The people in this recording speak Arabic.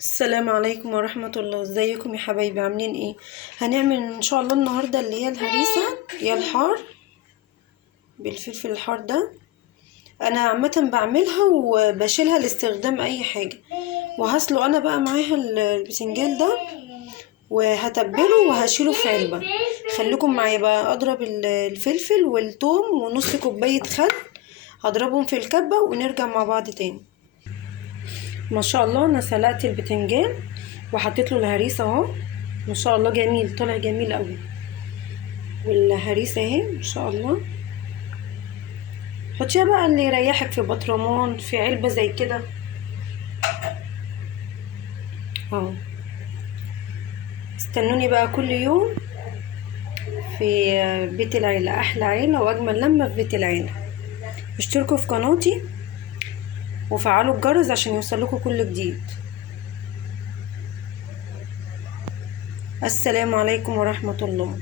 السلام عليكم ورحمة الله. ازيكم يا حبايبي؟ عاملين ايه؟ هنعمل ان شاء الله النهاردة اللي هي الهريسة، هي الحار بالفلفل الحار ده. انا عامة بعملها وبشيلها لاستخدام اي حاجة. وهسلق انا بقى معاها البتنجان ده وهتبله وهشيله في علبة. خليكم معايا بقى. اضرب الفلفل والثوم ونص كوباية خل، هضربهم في الكبة ونرجع مع بعض تاني. ما شاء الله انا سلقت البتنجان وحطيت له الهريسه اهو. ما شاء الله جميل، طلع جميل قوي. والهريسه اهي ما شاء الله. حطيها بقى اللي يريحك، في بطرمان، في علبه زي كده اهو. استنوني بقى كل يوم في بيت العيله، احلى عيله واجمل لمه في بيت العيله. اشتركوا في قناتي وفعلوا الجرس عشان يوصلكوا كل جديد. السلام عليكم ورحمه الله.